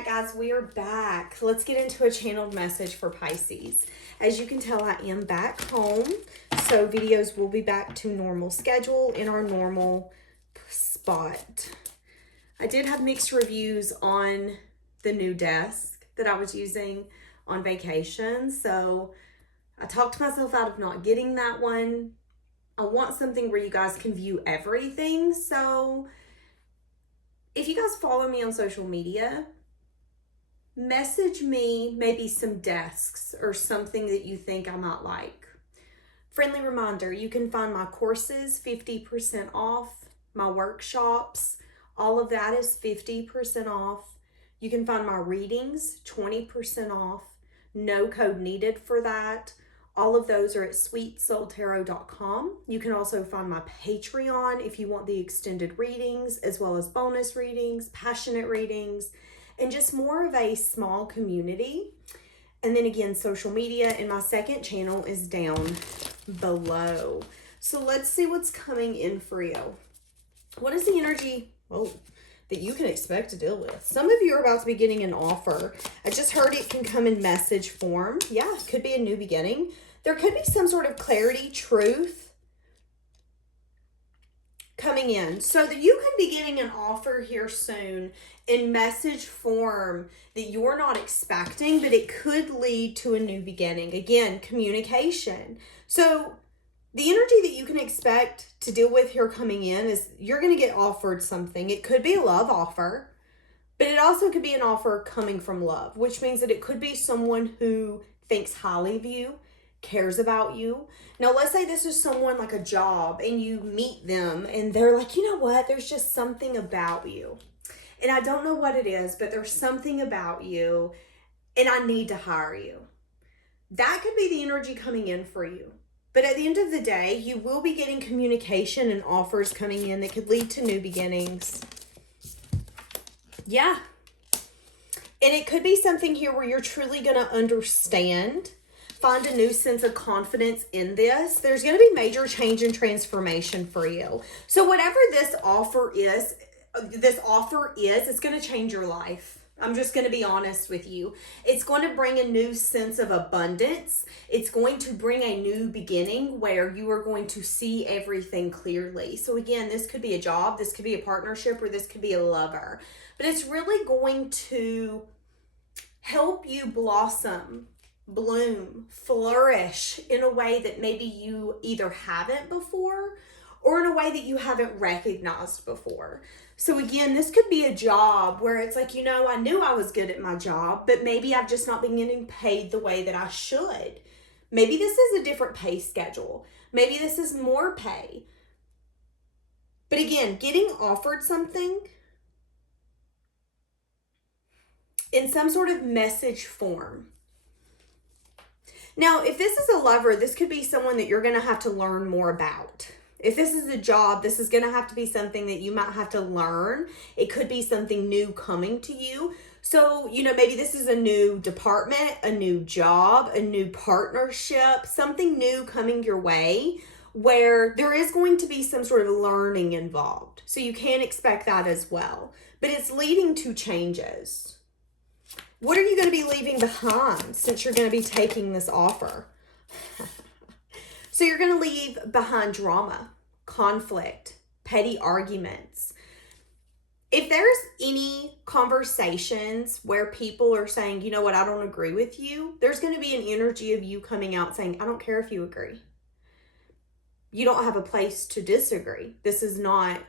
right, guys, we are back. Let's get into a channeled message for Pisces. As you can tell, I am back home, so videos will be back to normal schedule in our normal spot. I did have mixed reviews on the new desk that I was using on vacation, so I talked myself out of not getting that one. I want something where you guys can view everything, so if you guys follow me on social media, message me maybe some desks or something that you think I might like. Friendly reminder, you can find my courses 50% off, my workshops, all of that is 50% off. You can find my readings 20% off, no code needed for that. All of those are at SweetSoulTarot.com. You can also find my Patreon if you want the extended readings, as well as bonus readings, passionate readings, and just more of a small community. And then again, social media, and my second channel is down below. So let's see what's coming in for you. What is the energy that you can expect to deal with? Some of you are about to be getting an offer. I just heard it can come in message form. Yeah, it could be a new beginning. There could be some sort of clarity, truth coming in, so that you can be getting an offer here soon in message form that you're not expecting, but it could lead to a new beginning. Again, communication. So the energy that you can expect to deal with here coming in is you're going to get offered something. It could be a love offer, but it also could be an offer coming from love, which means that it could be someone who thinks highly of you, cares about you. Now, let's say this is someone like a job and you meet them and they're like, you know what? There's just something about you. And I don't know what it is, but there's something about you and I need to hire you. That could be the energy coming in for you. But at the end of the day, you will be getting communication and offers coming in that could lead to new beginnings. Yeah. And it could be something here where you're truly going to understand, find a new sense of confidence in this. There's going to be major change and transformation for you. So whatever this offer is, it's going to change your life. I'm just going to be honest with you. It's going to bring a new sense of abundance. It's going to bring a new beginning where you are going to see everything clearly. So again, this could be a job, this could be a partnership, or this could be a lover. But it's really going to help you blossom, bloom, flourish in a way that maybe you either haven't before or in a way that you haven't recognized before. So again, this could be a job where it's like, you know, I knew I was good at my job, but maybe I've just not been getting paid the way that I should. Maybe this is a different pay schedule. Maybe this is more pay. But again, getting offered something in some sort of message form. Now, if this is a lover, this could be someone that you're going to have to learn more about. If this is a job, this is going to have to be something that you might have to learn. It could be something new coming to you. So, you know, maybe this is a new department, a new job, a new partnership, something new coming your way where there is going to be some sort of learning involved. So you can expect that as well. But it's leading to changes. What are you going to be leaving behind since you're going to be taking this offer? So you're going to leave behind drama, conflict, petty arguments. If there's any conversations where people are saying, you know what, I don't agree with you, there's going to be an energy of you coming out saying, I don't care if you agree. You don't have a place to disagree. This is not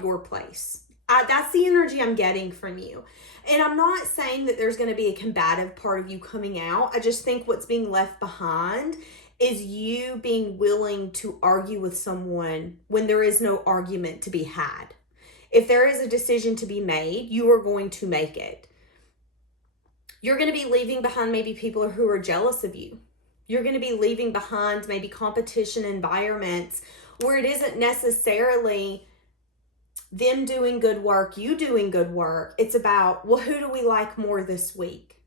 your place. That's the energy I'm getting from you. And I'm not saying that there's going to be a combative part of you coming out. I just think what's being left behind is you being willing to argue with someone when there is no argument to be had. If there is a decision to be made, you are going to make it. You're going to be leaving behind maybe people who are jealous of you. You're going to be leaving behind maybe competition environments where it isn't necessarily them doing good work, you doing good work. It's about, well, who do we like more this week?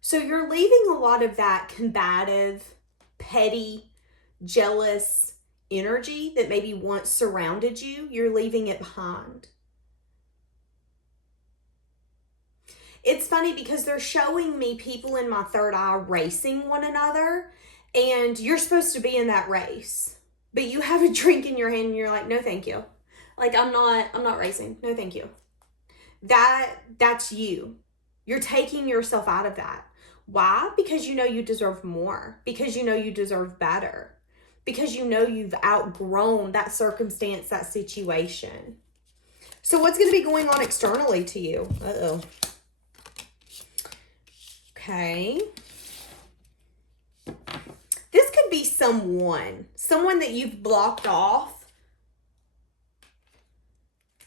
So you're leaving a lot of that combative, petty, jealous energy that maybe once surrounded you. You're leaving it behind. It's funny because they're showing me people in my third eye racing one another, and you're supposed to be in that race, but you have a drink in your hand and you're like, no, thank you. Like, I'm not racing. No, thank you. That's you. You're taking yourself out of that. Why? Because you know you deserve more. Because you know you deserve better. Because you know you've outgrown that circumstance, that situation. So what's going to be going on externally to you? Uh-oh. Okay. This could be someone that you've blocked off.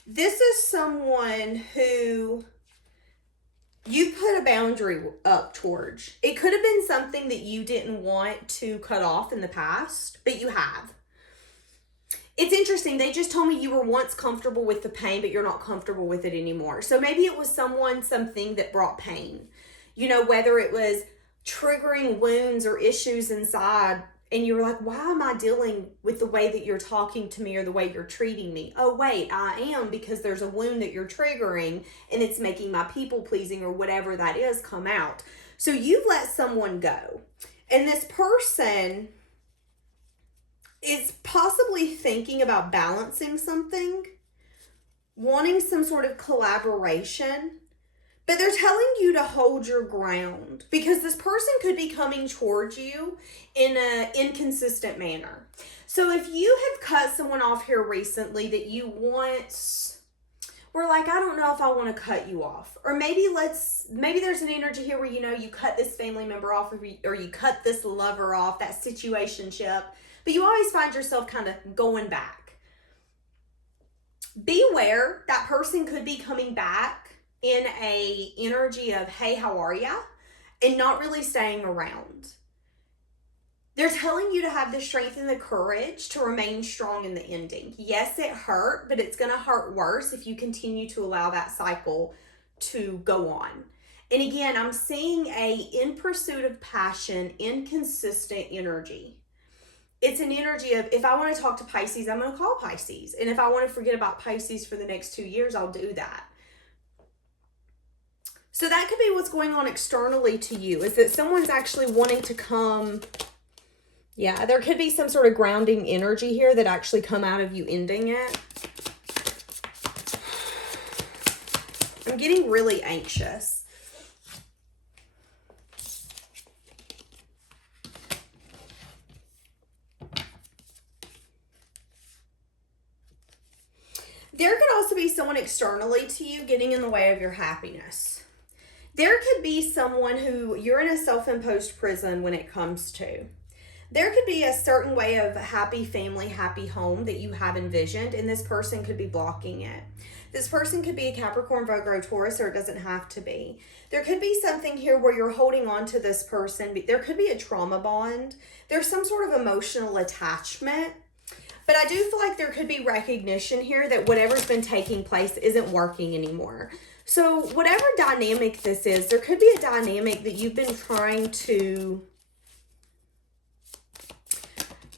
This is someone who you put a boundary up towards. It could have been something that you didn't want to cut off in the past, but you have. It's interesting. They just told me you were once comfortable with the pain, but you're not comfortable with it anymore. So maybe it was something that brought pain. You know, whether it was triggering wounds or issues inside, and you were like, why am I dealing with the way that you're talking to me or the way you're treating me? Oh, wait, I am, because there's a wound that you're triggering and it's making my people pleasing or whatever that is come out. So you've let someone go. And this person is possibly thinking about balancing something, wanting some sort of collaboration. But they're telling you to hold your ground because this person could be coming towards you in an inconsistent manner. So if you have cut someone off here recently that you we're like, I don't know if I want to cut you off. Or maybe there's an energy here where, you know, you cut this family member off or you cut this lover off, that situationship. But you always find yourself kind of going back. Beware, that person could be coming back in a energy of, hey, how are ya? And not really staying around. They're telling you to have the strength and the courage to remain strong in the ending. Yes, it hurt, but it's going to hurt worse if you continue to allow that cycle to go on. And again, I'm seeing in pursuit of passion, inconsistent energy. It's an energy of, if I want to talk to Pisces, I'm going to call Pisces. And if I want to forget about Pisces for the next 2 years, I'll do that. So that could be what's going on externally to you, is that someone's actually wanting to come. Yeah, there could be some sort of grounding energy here that actually come out of you ending it. I'm getting really anxious. There could also be someone externally to you getting in the way of your happiness. There could be someone who you're in a self-imposed prison when it comes to. There could be a certain way of happy family, happy home that you have envisioned, and this person could be blocking it. This person could be a Capricorn, Virgo, Taurus, or it doesn't have to be. There could be something here where you're holding on to this person. There could be a trauma bond. There's some sort of emotional attachment. But I do feel like there could be recognition here that whatever's been taking place isn't working anymore. So whatever dynamic this is, there could be a dynamic that you've been trying to...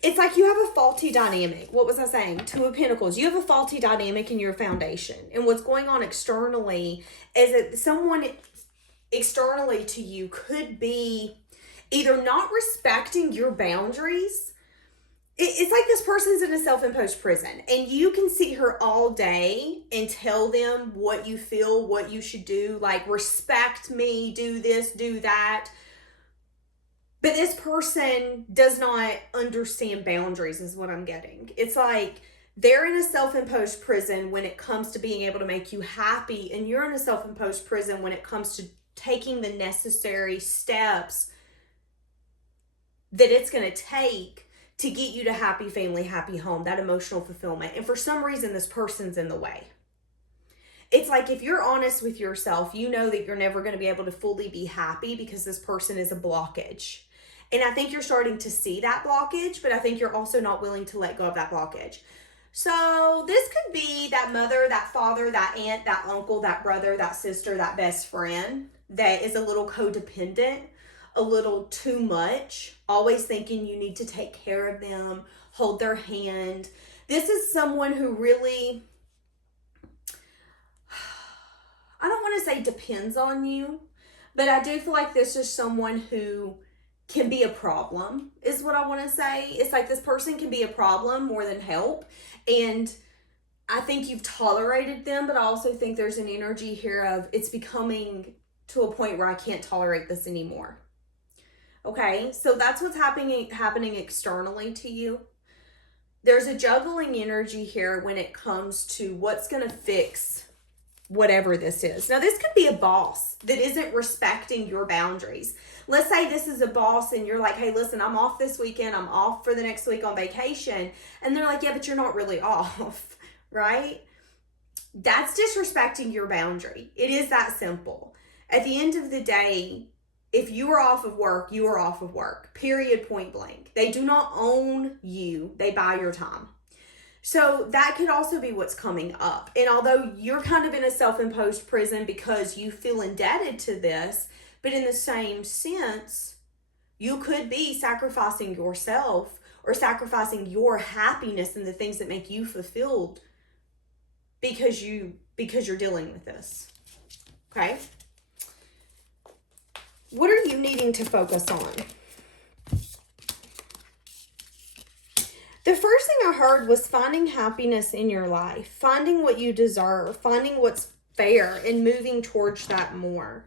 It's like you have a faulty dynamic. What was I saying? Two of Pentacles. You have a faulty dynamic in your foundation. And what's going on externally is that someone externally to you could be either not respecting your boundaries. It's like this person's in a self-imposed prison and you can see her all day and tell them what you feel, what you should do, like respect me, do this, do that. But this person does not understand boundaries is what I'm getting. It's like they're in a self-imposed prison when it comes to being able to make you happy, and you're in a self-imposed prison when it comes to taking the necessary steps that it's going to take to get you to happy family, happy home, that emotional fulfillment. And for some reason, this person's in the way. It's like if you're honest with yourself, you know that you're never going to be able to fully be happy because this person is a blockage. And I think you're starting to see that blockage, but I think you're also not willing to let go of that blockage. So this could be that mother, that father, that aunt, that uncle, that brother, that sister, that best friend that is a little codependent, a little too much, always thinking you need to take care of them, hold their hand. This is someone who really, I don't want to say depends on you, but I do feel like this is someone who can be a problem, is what I want to say. It's like this person can be a problem more than help. And I think you've tolerated them, but I also think there's an energy here of it's becoming to a point where I can't tolerate this anymore. Okay, so that's what's happening externally to you. There's a juggling energy here when it comes to what's going to fix whatever this is. Now, this could be a boss that isn't respecting your boundaries. Let's say this is a boss and you're like, hey, listen, I'm off this weekend. I'm off for the next week on vacation. And they're like, yeah, but you're not really off, right? That's disrespecting your boundary. It is that simple. At the end of the day, if you are off of work, you are off of work. Period, point blank. They do not own you. They buy your time. So that could also be what's coming up. And although you're kind of in a self-imposed prison because you feel indebted to this, but in the same sense, you could be sacrificing yourself or sacrificing your happiness and the things that make you fulfilled because you're dealing with this. Okay? What are you needing to focus on? The first thing I heard was finding happiness in your life, finding what you deserve, finding what's fair, and moving towards that more.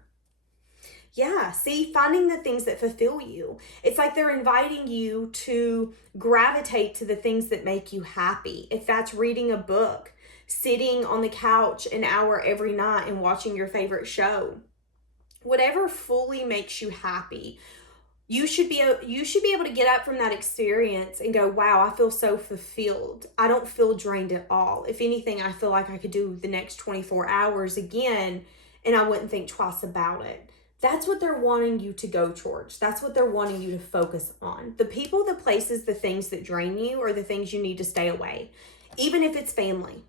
Yeah, see, finding the things that fulfill you. It's like they're inviting you to gravitate to the things that make you happy. If that's reading a book, sitting on the couch an hour every night and watching your favorite show, whatever fully makes you happy. You should be able to get up from that experience and go, wow, I feel so fulfilled. I don't feel drained at all. If anything, I feel like I could do the next 24 hours again and I wouldn't think twice about it. That's what they're wanting you to go towards. That's what they're wanting you to focus on. The people, the places, the things that drain you are the things you need to stay away. Even if it's family.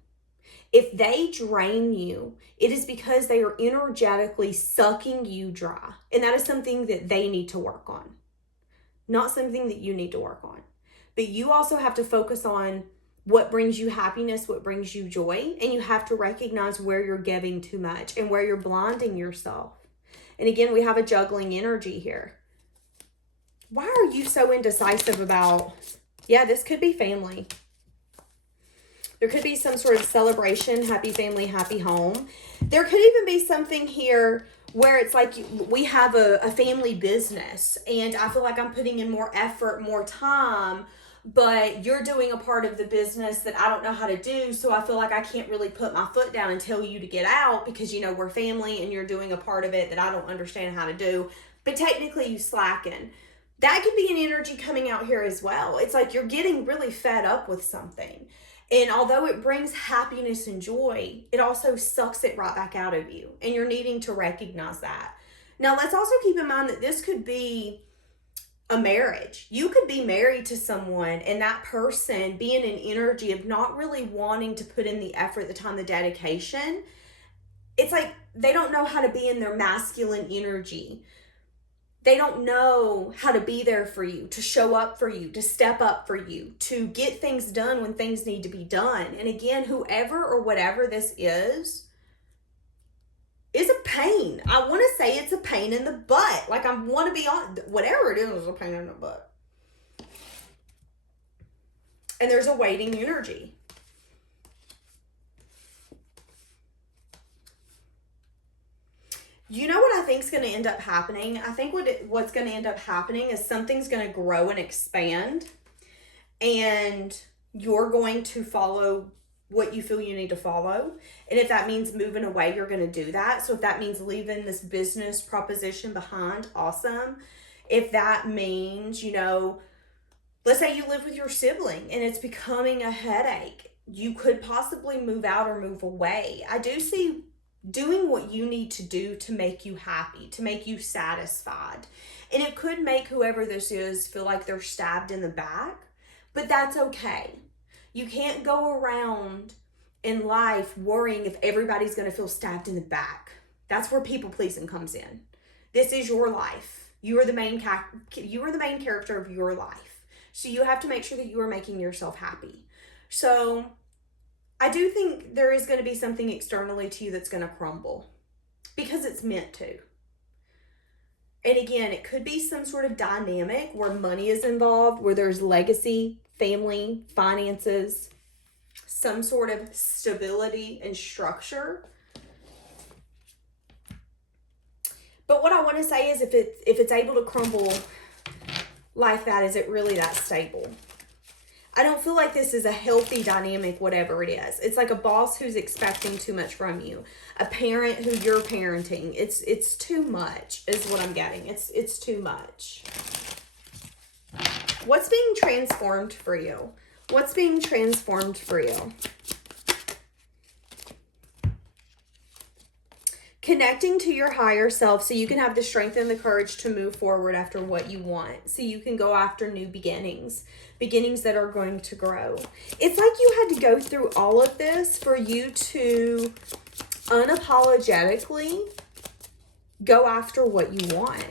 If they drain you, it is because they are energetically sucking you dry. And that is something that they need to work on. Not something that you need to work on. But you also have to focus on what brings you happiness, what brings you joy. And you have to recognize where you're giving too much and where you're blinding yourself. And again, we have a juggling energy here. Why are you so indecisive about, yeah, this could be family. There could be some sort of celebration, happy family, happy home. There could even be something here where it's like we have a family business and I feel like I'm putting in more effort, more time, but you're doing a part of the business that I don't know how to do. So I feel like I can't really put my foot down and tell you to get out because, you know, we're family and you're doing a part of it that I don't understand how to do. But technically you slacken. That could be an energy coming out here as well. It's like you're getting really fed up with something. And although it brings happiness and joy, it also sucks it right back out of you. And you're needing to recognize that. Now, let's also keep in mind that this could be a marriage. You could be married to someone and that person be in an energy of not really wanting to put in the effort, the time, the dedication. It's like they don't know how to be in their masculine energy. They don't know how to be there for you, to show up for you, to step up for you, to get things done when things need to be done. And again, whoever or whatever this is a pain. I want to say it's a pain in the butt. Like I want to be on, whatever it is a pain in the butt. And there's a waiting energy. You know what I think is going to end up happening? I think what's going to end up happening is something's going to grow and expand. And you're going to follow what you feel you need to follow. And if that means moving away, you're going to do that. So if that means leaving this business proposition behind, awesome. If that means, you know, let's say you live with your sibling and it's becoming a headache, you could possibly move out or move away. I do see doing what you need to do to make you happy, to make you satisfied. And it could make whoever this is feel like they're stabbed in the back, but that's okay. You can't go around in life worrying if everybody's going to feel stabbed in the back. That's where people pleasing comes in. This is your life. You are the main character of your life. So you have to make sure that you are making yourself happy. So I do think there is going to be something externally to you that's going to crumble. because it's meant to. And again, it could be some sort of dynamic where money is involved, where there's legacy, family, finances, some sort of stability and structure. But what I want to say is if it's able to crumble like that, is it really that stable? I don't feel like this is a healthy dynamic, whatever it is. It's like a boss who's expecting too much from you. A parent who you're parenting. It's too much is what I'm getting. It's too much. What's being transformed for you? What's being transformed for you? Connecting to your higher self so you can have the strength and the courage to move forward after what you want. So you can go after new beginnings. Beginnings that are going to grow. It's like you had to go through all of this for you to unapologetically go after what you want.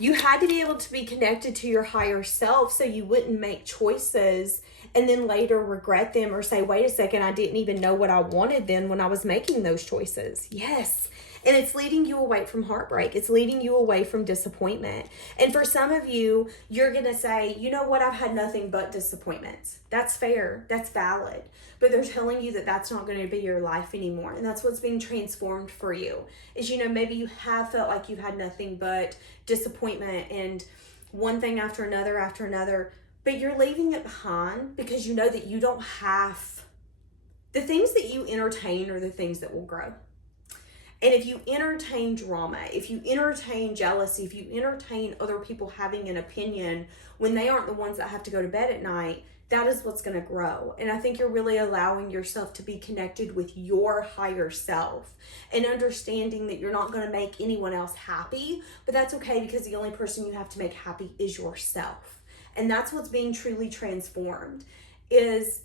You had to be able to be connected to your higher self so you wouldn't make choices and then later regret them or say, wait a second, I didn't even know what I wanted then when I was making those choices. Yes. And it's leading you away from heartbreak. It's leading you away from disappointment. And for some of you, you're going to say, you know what? I've had nothing but disappointments. That's fair. That's valid. But they're telling you that that's not going to be your life anymore. And that's what's being transformed for you. Is, you know, maybe you have felt like you've had nothing but disappointment and one thing after another. But you're leaving it behind because you know that you don't have... The things that you entertain are the things that will grow. And if you entertain drama, if you entertain jealousy, if you entertain other people having an opinion when they aren't the ones that have to go to bed at night, that is what's going to grow. And I think you're really allowing yourself to be connected with your higher self and understanding that you're not going to make anyone else happy, but that's okay because the only person you have to make happy is yourself. And that's what's being truly transformed is...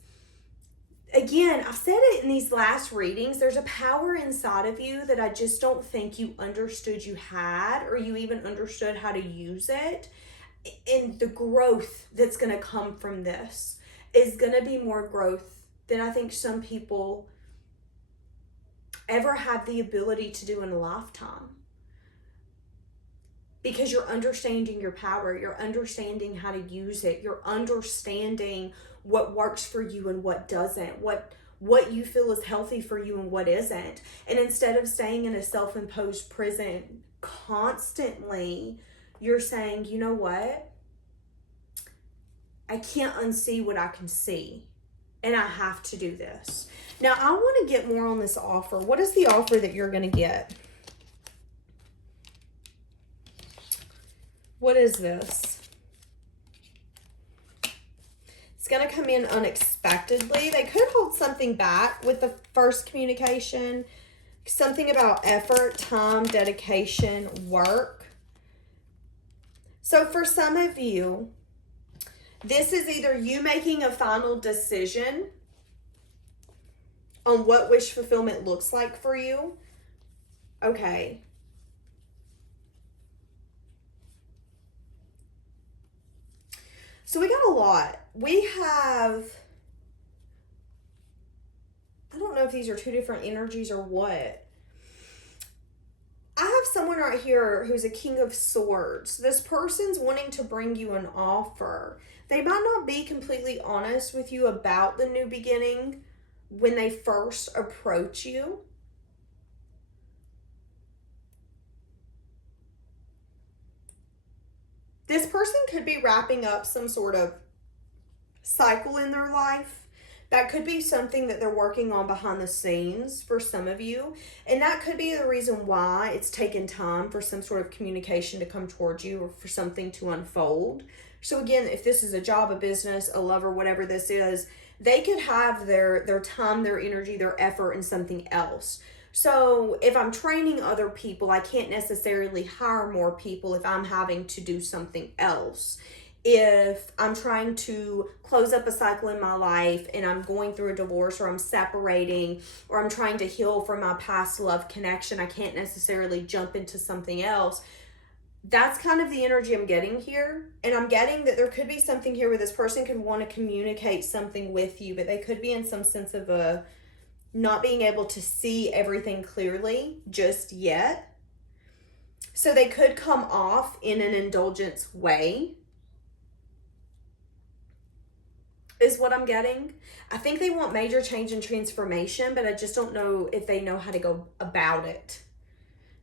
Again, I've said it in these last readings, there's a power inside of you that I just don't think you understood you had or you even understood how to use it. And the growth that's going to come from this is going to be more growth than I think some people ever have the ability to do in a lifetime. Because you're understanding your power, you're understanding how to use it, you're understanding what works for you and what doesn't, what you feel is healthy for you and what isn't. And instead of staying in a self-imposed prison constantly, you're saying, you know what? I can't unsee what I can see. And I have to do this. Now, I want to get more on this offer. What is the offer that you're going to get? What is this? It's going to come in unexpectedly. They could hold something back with the first communication. Something about effort, time, dedication, work. So for some of you, this is either you making a final decision on what wish fulfillment looks like for you. Okay. So we got a lot. We have, I don't know if these are two different energies or what. I have someone right here who's a King of Swords. This person's wanting to bring you an offer. They might not be completely honest with you about the new beginning when they first approach you. This person could be wrapping up some sort of cycle in their life. That could be something that they're working on behind the scenes for some of you. And that could be the reason why it's taken time for some sort of communication to come towards you or for something to unfold. So again, if this is a job, a business, a lover, whatever this is, they could have their time, their energy, their effort in something else. So if I'm training other people, I can't necessarily hire more people if I'm having to do something else. If I'm trying to close up a cycle in my life and I'm going through a divorce or I'm separating or I'm trying to heal from my past love connection, I can't necessarily jump into something else. That's kind of the energy I'm getting here. And I'm getting that there could be something here where this person could want to communicate something with you, but they could be in some sense of a not being able to see everything clearly just yet. So they could come off in an indulgence way, is what I'm getting. I think they want major change and transformation, but I just don't know if they know how to go about it.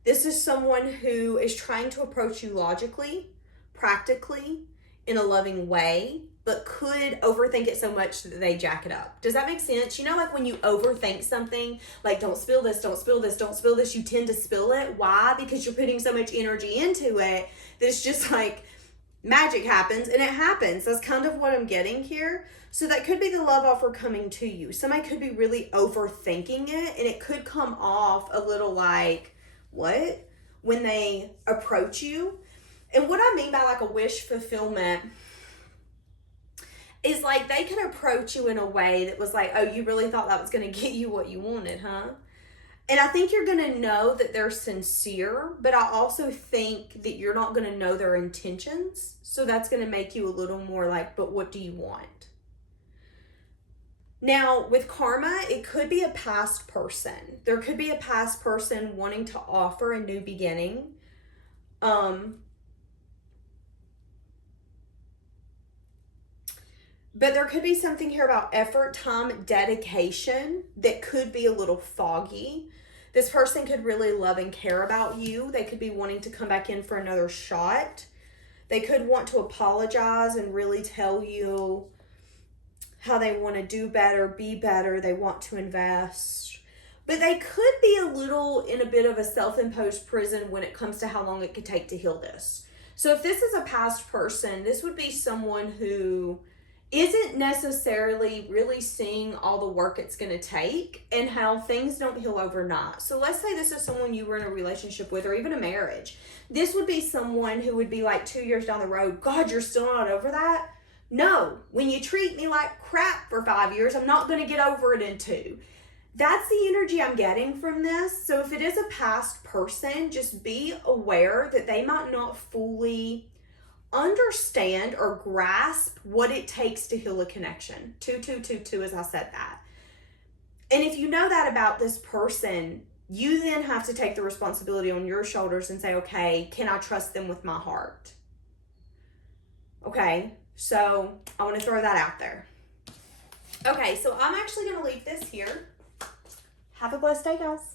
This is someone who is trying to approach you logically, practically, in a loving way, but could overthink it so much that they jack it up. Does that make sense? You know, like when you overthink something, like don't spill this, don't spill this, don't spill this, you tend to spill it. Why? Because you're putting so much energy into it that it's just like magic happens, and it happens. That's kind of what I'm getting here. So that could be the love offer coming to you. Somebody could be really overthinking it, and it could come off a little like, what? When they approach you. And what I mean by like a wish fulfillment is like they could approach you in a way that was like, oh, you really thought that was going to get you what you wanted, huh? And I think you're going to know that they're sincere, but I also think that you're not going to know their intentions. So that's going to make you a little more like, but what do you want? Now, with karma, it could be a past person. There could be a past person wanting to offer a new beginning. But there could be something here about effort, time, dedication that could be a little foggy. This person could really love and care about you. They could be wanting to come back in for another shot. They could want to apologize and really tell you how they want to do better, be better. They want to invest. But they could be a little in a bit of a self-imposed prison when it comes to how long it could take to heal this. So if this is a past person, this would be someone who isn't necessarily really seeing all the work it's going to take and how things don't heal overnight. So let's say this is someone you were in a relationship with or even a marriage. This would be someone who would be like 2 years down the road, God, you're still not over that? No, when you treat me like crap for 5 years, I'm not going to get over it in 2. That's the energy I'm getting from this. So if it is a past person, just be aware that they might not fully understand or grasp what it takes to heal a connection. 2 as I said that. And if you know that about this person, you then have to take the responsibility on your shoulders and say, okay, can I trust them with my heart? Okay, so I want to throw that out there. Okay, so I'm actually going to leave this here. Have a blessed day, guys.